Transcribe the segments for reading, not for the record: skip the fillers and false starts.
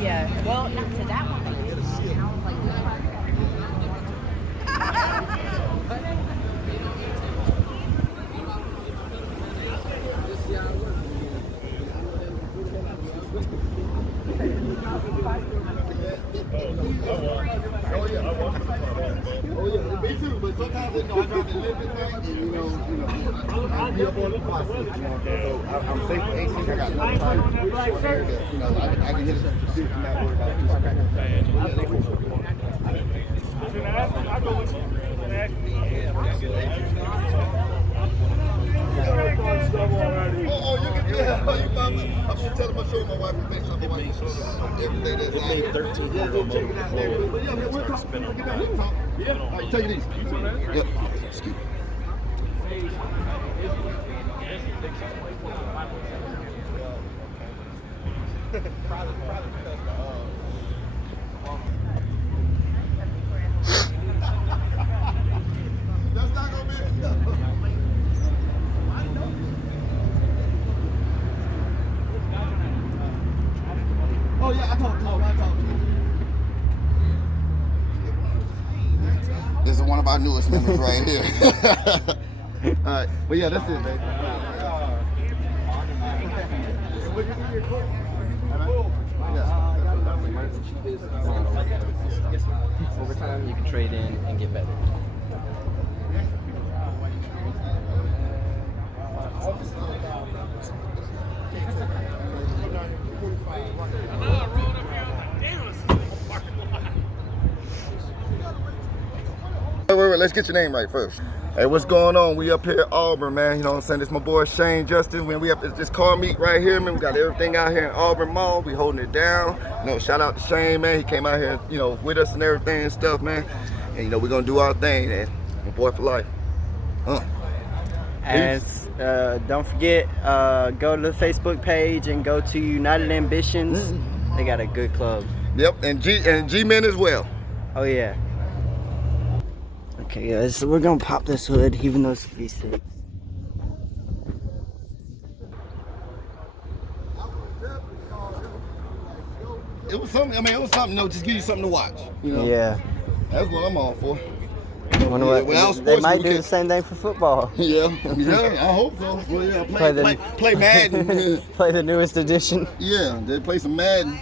Yeah, well, not to that one. Oh yeah, me too. But sometimes I drive the living thing, and I'll be up on the process. So I'm safe for 18. I got no time. I can hit it from shit and not worry about I'm gonna tell him I showed my wife and make something like every day. It made 13 years on mobile. But yeah, man, we'll talk. Yeah. All right, take it easy. Yep. Excuse me. That's not gonna be enough. Oh yeah, I talked to him. This is one of our newest members right here. All right, but yeah, that's it, baby. Over time, you can trade in and get better. Wait, let's get your name right first. Hey, what's going on? We up here at Auburn, man. You know what I'm saying? This is my boy Shane Justin. Man, we up at this car meet right here, man. We got everything out here in Auburn Mall. We holding it down. You know, shout out to Shane, man. He came out here, you know, with us and everything and stuff, man. And you know, we're gonna do our thing, man. My boy for life. And don't forget, go to the Facebook page and go to United Ambitions. They got a good club. Yep, and G-Men as well. Oh yeah. Okay guys, so we're gonna pop this hood even though it's V6. It was something, it was something, just give you something to watch. You know? Yeah. That's what I'm all for. They might do the same thing for football. Yeah, I hope so. Well, yeah, play Madden. Play the newest edition. Yeah, they play some Madden.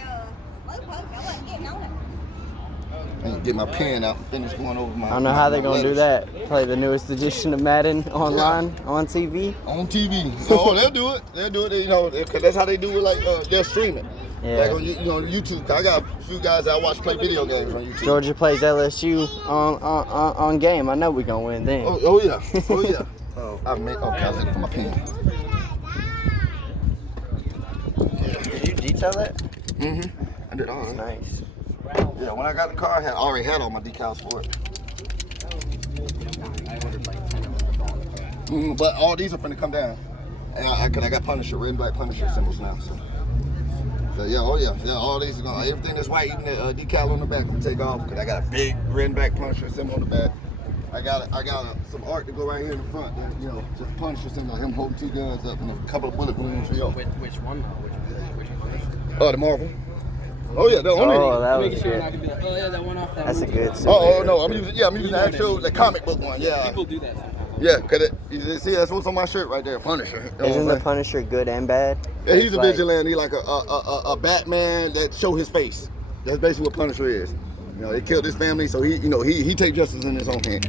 I need to get my pen out and finish going over my. I don't know how they're gonna do that. Play the newest edition of Madden online on TV. On TV. Oh, they'll do it. They'll do it. You know, because that's how they do it. Like they're streaming. Yeah. Like on YouTube. I got a few guys that I watch play video games on YouTube. Georgia plays LSU on game. I know we're gonna win then. Oh yeah. Oh yeah. Oh, I was looking for my pen. Did you detail that? Mm-hmm. I did all that. Nice. Yeah, when I got the car, I already had all my decals for it. But all these are finna come down. And I got Punisher, red and black Punisher symbols now. So yeah, oh yeah, all these are gonna, everything that's white, even the decal on the back, I'm gonna take off because I got a big red and black Punisher symbol on the back. I got some art to go right here in the front. That, you know, just Punisher symbol, him holding two guns up and a couple of bullet wounds for y'all. Which one? Which one? Oh, the Marvel. Oh yeah, the only. Oh, that was Making sure good. I can be like, oh yeah, that one off that. That's a good. Oh no, I'm using the actual the comic book one. Yeah. People do that sometimes. Yeah, cause see that's what's on my shirt right there, Punisher. You know Isn't the Punisher good and bad? Yeah, he's a like, vigilante, like a Batman that show his face. That's basically what Punisher is. You know, they killed his family, so he take justice in his own hand.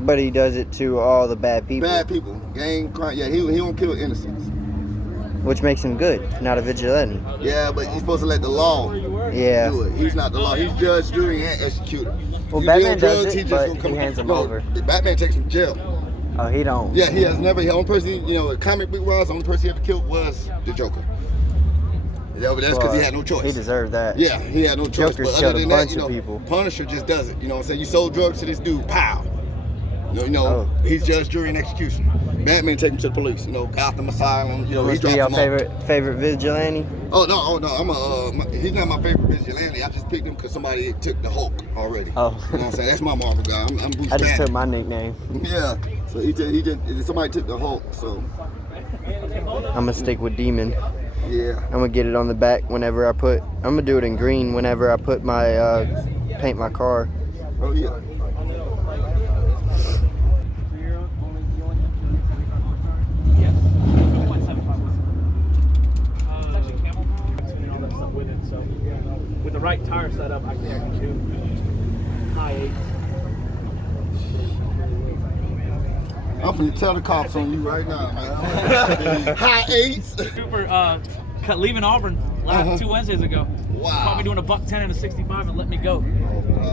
But he does it to all the bad people. Bad people, gang crime. Yeah, he don't kill innocents. Which makes him good, not a vigilante. Yeah, but he's supposed to let the law do it. He's not the law. He's judge, jury, and executor. Well, Batman does it, but he hands him over. Batman takes him to jail. Oh, he don't. Yeah, he has never. The only person, comic book wise, the only person he ever killed was the Joker. Yeah, but that's because he had no choice. He deserved that. Yeah, he had no choice. Joker's But killed other a than bunch that, you of know, people. Punisher just does it. You know what I'm saying? You sold drugs to this dude, pow. He's judge, jury, and execution. Batman take him to the police. You know, Gotham Asylum. You know, he What's drops your him off. favorite vigilante? Oh no, he's not my favorite vigilante. I just picked him because somebody took the Hulk already. Oh. You know what I'm saying? That's my Marvel guy. I'm Bruce I just Banner. took my nickname. Yeah. So somebody took the Hulk. So I'm gonna stick with Demon. yeah. I'm gonna get it on the back whenever I'm gonna do it in green whenever I put my paint my car. Oh yeah. With the right tire setup, I think I can do high 8. I'm finna tell the cops on you right now, man. High 8s. Cooper leaving Auburn two Wednesdays ago. Wow. Caught me doing a $110 and a 65 and let me go.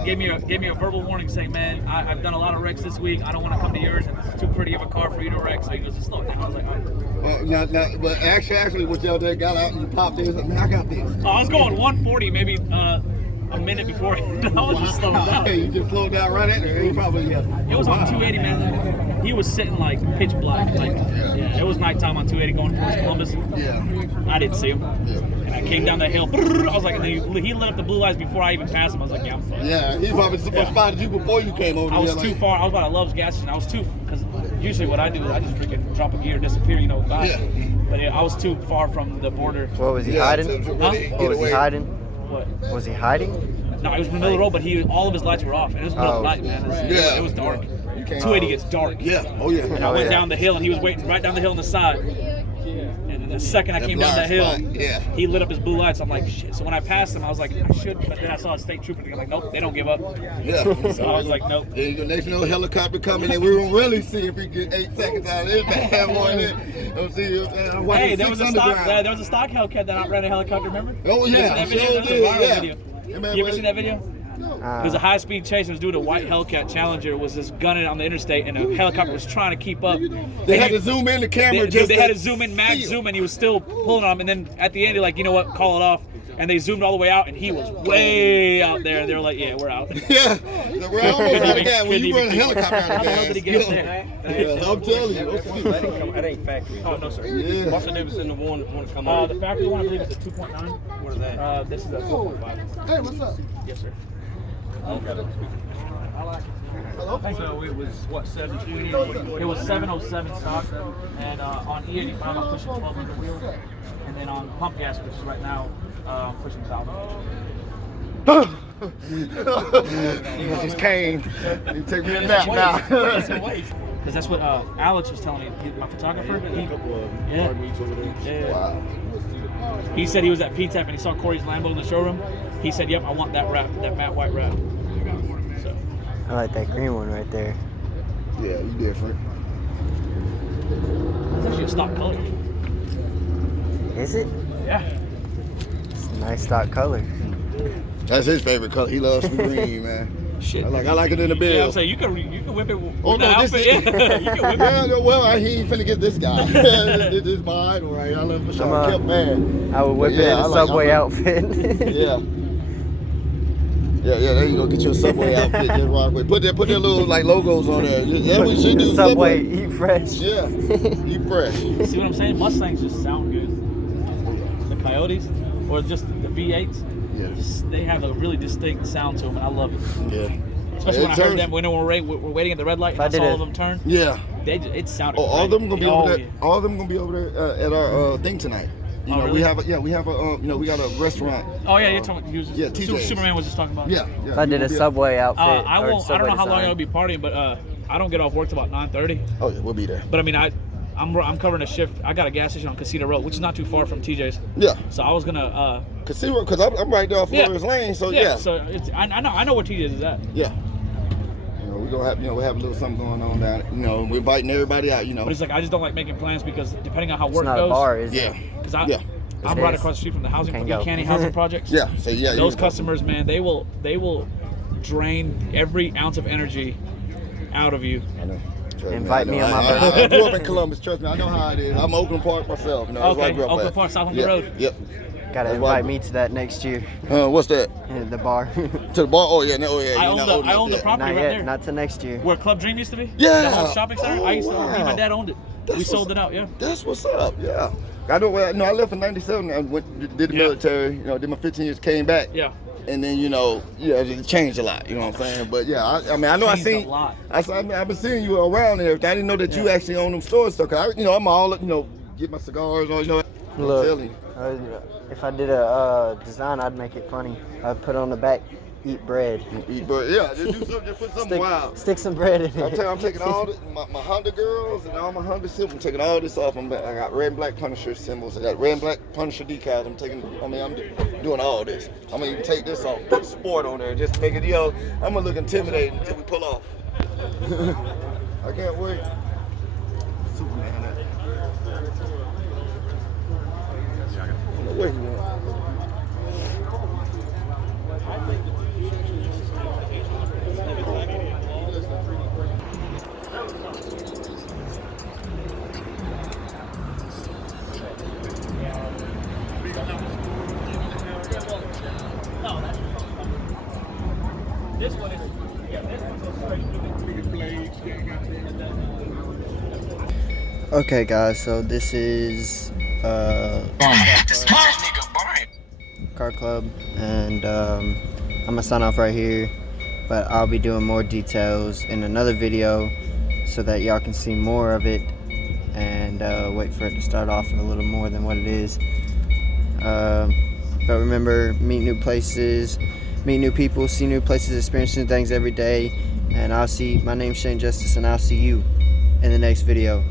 Gave me a verbal warning saying, man, I've done a lot of wrecks this week. I don't want to come to yours, and it's too pretty of a car for you to wreck. So he goes, just slow it down. I was like, all right. But actually, what y'all did got out and you popped this. Man, I got this. I was going 140 maybe a minute before. I was just slowing down. Hey, you just slowed down right at there. He probably It was on 280, man. He was sitting like pitch black. Like, yeah, it was nighttime on 280 going towards Columbus. Yeah. I didn't see him. Yeah. And I came down the hill. I was like, and then he lit up the blue lights before I even passed him. I was like, yeah, I'm fucked. Yeah, he probably spotted you before you came over I was there. too far. I was about to Love's gas station. I was too, because usually what I do is I just freaking drop a gear, disappear, you know. Yeah. But yeah, I was too far from the border. What was he Yeah, hiding? to really Huh? get What was he away. hiding? What? Was he hiding? No, it was in the middle of the road, but all of his lights were off. And it was middle of the night, man. Yeah. It was dark. You can't- 280 gets dark. Yeah. Oh yeah. And I went down the hill, and he was waiting right down the hill on the side. And then the second I That came down that blind hill, spot, yeah. he lit up his blue lights. I'm like, shit. So when I passed him, I was like, I should. But then I saw a state trooper. And I'm like, nope, they don't give up. Yeah. So I was like, nope. Then the next helicopter coming, and we won't really see if we get 8 seconds out of this bad morning. Don't see. Hey, there was a stock Hellcat that outran a helicopter. Remember? Oh yeah, You ever seen that video? sure That was a did. viral Yeah. video. Yeah, man, You ever but- seen that video? It was a high-speed chase. It was due to a white Hellcat Challenger. Was just gunning on the interstate, and a helicopter was trying to keep up. They had to zoom in the camera. They had to zoom in, max zoom, and he was still pulling on him. And then at the end, they're like, you know what, call it off. And they zoomed all the way out, and he was way out there. And they were like, yeah, we're out. Yeah, we're almost out of gas. When you run a helicopter out How of the hell gas, did he get up there? yeah, I'm telling you. That ain't factory. Oh, no, sir. Yeah. What's the difference in the one that come out? The factory one, I believe, is a 2.9. What is that? This is a 4.5. Hey, what's up? Yes, sir. Hello? So it was what 720. It was 707 stock, and on E85 I'm pushing 1200 wheels, and then on pump gas, which is right now I'm pushing 1000. You just came. You take me a nap now. Because that's what Alex was telling me. My photographer. Yeah. Wow. He said he was at PTAP and he saw Corey's Lambo in the showroom. He said, "Yep, I want that wrap, that matte white wrap." So. I like that green one right there. Yeah, you different. It's actually a stock color. Is it? Yeah. It's a nice stock color. That's his favorite color. He loves the green, man. Shit. I like it in the bill. Yeah, I'm saying you can whip it with Oh the no, outfit. this Yeah, is. you can whip it. Yeah, well, he ain't finna get this guy. This is my idol, right? I love the show. Kept man. I would whip it in a Subway outfit. Yeah. Yeah, there you go. Get your Subway outfit. Just rock with. Put their little like logos on there. That's what you should do. Subway, eat fresh. Yeah, eat fresh. See what I'm saying? Mustangs just sound good. The Coyotes, or just the V8s, Yeah. they have a really distinct sound to them, and I love it. Yeah. Especially when I heard them when we're waiting at the red light and I saw all of them turn. Yeah. It sounded. Oh, all of great. them gonna be Oh, over there. yeah. All of them gonna be over there at our thing tonight. You Oh, know, really? we have a we got a restaurant. Oh yeah, you're talking. He was just, Yeah, TJ's. Superman was just talking about. Yeah. If I did a Subway outfit. I or won't. I don't Subway know how long design. I'll be partying, but I don't get off work till about 9:30. Oh yeah, we'll be there. But I mean, I'm covering a shift. I got a gas station on Casita Road, which is not too far from TJ's. Yeah. So I was gonna. Casino, because I'm right there off Yeah. Flores Lane. So Yeah. yeah. So it's I know where TJ's is at. Yeah. You know, we're gonna have we have a little something going on down. You know, we're inviting everybody out. You know. But it's like I just don't like making plans because depending on how It's work not goes. a bar, is Yeah. it? Because Yeah. I'm It right is. across the street from the housing, Can't the go. Canny housing projects. Yeah. So yeah. Those you- customers, man, they will drain every ounce of energy out of you. I know. Trust Invite I me know. on my I birthday. grew up in Columbus. Trust me, I know how it is. I'm Oakland Park myself. You know, that's where I Okay, grew up Oakland at. Park, South on the Yeah. road. Yep. Gotta That's why- invite me to that next year. What's that? The bar. To the bar? Oh yeah, no, oh yeah. I you're own not the old I enough own the yet. property Not right yet. there. Not till next year. Where Club Dream used to be? Yeah. The whole shopping center. I used to. Me and my wow. dad owned it. That's We sold what's- it out. Yeah. That's what's up. Yeah. I know. No, I left in '97. I went, did the Yeah. military. You know, did my 15 years, came back. Yeah. And then it changed a lot. You know what I'm saying? But yeah, I mean, I know Changed a lot. I've been seeing you around and everything. I didn't know that you actually own them stores. So, cause I'm all get my cigars or Look, telling. if I did a design, I'd make it funny. I'd put on the back, eat bread. But yeah, just do something. Just put something wild. Stick some bread in I it. tell you, I'm taking all my Honda girls and all my Honda symbols. I'm taking all this off. I got red and black Punisher symbols. I got red and black Punisher decals. I'm doing all this. I'm gonna even take this off, put sport on there, just make it I'm gonna look intimidating until we pull off. I can't wait. Superman. Where you at? This one is. Yeah, this one's Okay, guys. So this is Car Club, and I'm gonna sign off right here. But I'll be doing more details in another video, so that y'all can see more of it, and wait for it to start off a little more than what it is. But remember, meet new places, meet new people, see new places, experience new things every day. And my name's Shane Justice, and I'll see you in the next video.